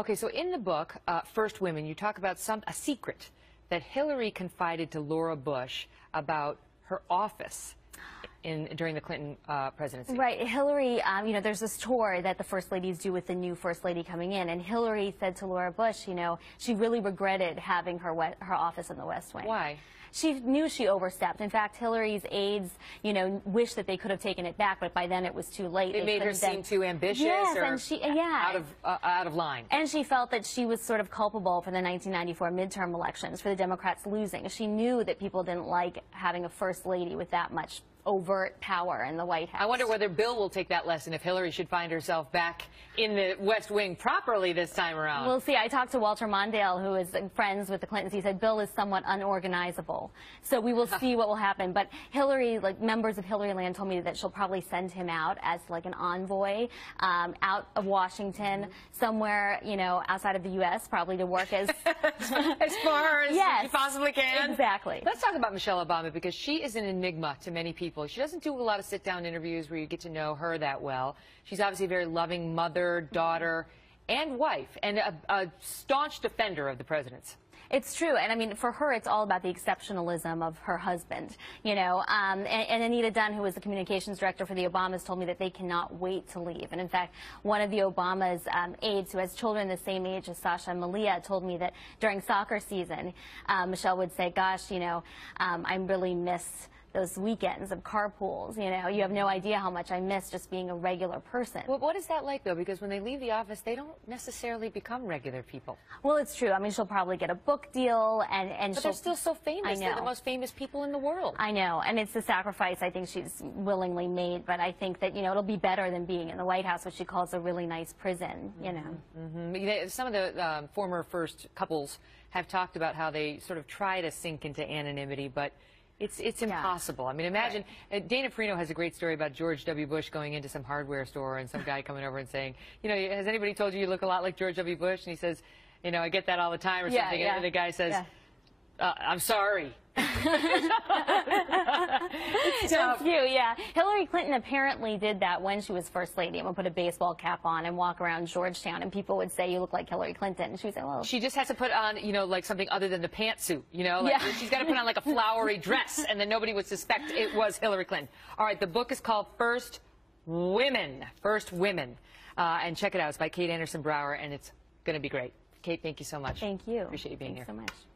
Okay, so in the book, First Women, you talk about a secret that Hillary confided to Laura Bush about her office during the Clinton presidency. Right. Hillary, there's this tour that the First Ladies do with the new First Lady coming in, and Hillary said to Laura Bush, she really regretted having her office in the West Wing. Why? She knew she overstepped. In fact, Hillary's aides, wished that they could have taken it back, but by then it was too late. It made her seem too ambitious, yes, or and she, out of line. And she felt that she was sort of culpable for the 1994 midterm elections, for the Democrats losing. She knew that people didn't like having a First Lady with that much overt power in the White House. I wonder whether Bill will take that lesson if Hillary should find herself back in the West Wing properly this time around. We'll see. I talked to Walter Mondale, who is friends with the Clintons. He said Bill is somewhat unorganizable. So we will see what will happen. But Hillary, members of Hillary Land told me that she'll probably send him out as an envoy out of Washington, somewhere, outside of the U.S., probably to work as as far as yes, you possibly can. Exactly. Let's talk about Michelle Obama, because she is an enigma to many people. She doesn't do a lot of sit-down interviews where you get to know her that well. She's obviously a very loving mother, daughter, and wife, and a staunch defender of the president's. It's true, and I mean, for her, it's all about the exceptionalism of her husband, and Anita Dunn, who was the communications director for the Obamas, told me that they cannot wait to leave. And in fact, one of the Obamas' aides, who has children the same age as Sasha and Malia, told me that during soccer season, Michelle would say, gosh, I really miss those weekends of carpools. You have no idea how much I miss just being a regular person. Well, what is that like, though? Because when they leave the office, they don't necessarily become regular people. Well, it's true. I mean, she'll probably get a book deal, but they're still so famous. They're the most famous people in the world. I know, and it's the sacrifice I think she's willingly made. But I think that it'll be better than being in the White House, which she calls a really nice prison. Some of the former first couples have talked about how they sort of try to sink into anonymity, but it's impossible. I mean, imagine, Dana Perino has a great story about George W. Bush going into some hardware store and some guy coming over and saying, has anybody told you look a lot like George W. Bush? And he says, I get that all the time or something. And the guy says, I'm sorry. That's you, yeah. Hillary Clinton apparently did that when she was First Lady, and would put a baseball cap on and walk around Georgetown, and people would say, you look like Hillary Clinton. And she would say, well, she just has to put on, something other than the pantsuit, she's got to put on a flowery dress, and then nobody would suspect it was Hillary Clinton. All right, the book is called First Women, and check it out. It's by Andersen Brower, and it's going to be great. Kate, thank you so much. Thank you. Appreciate you being here. Thanks so much.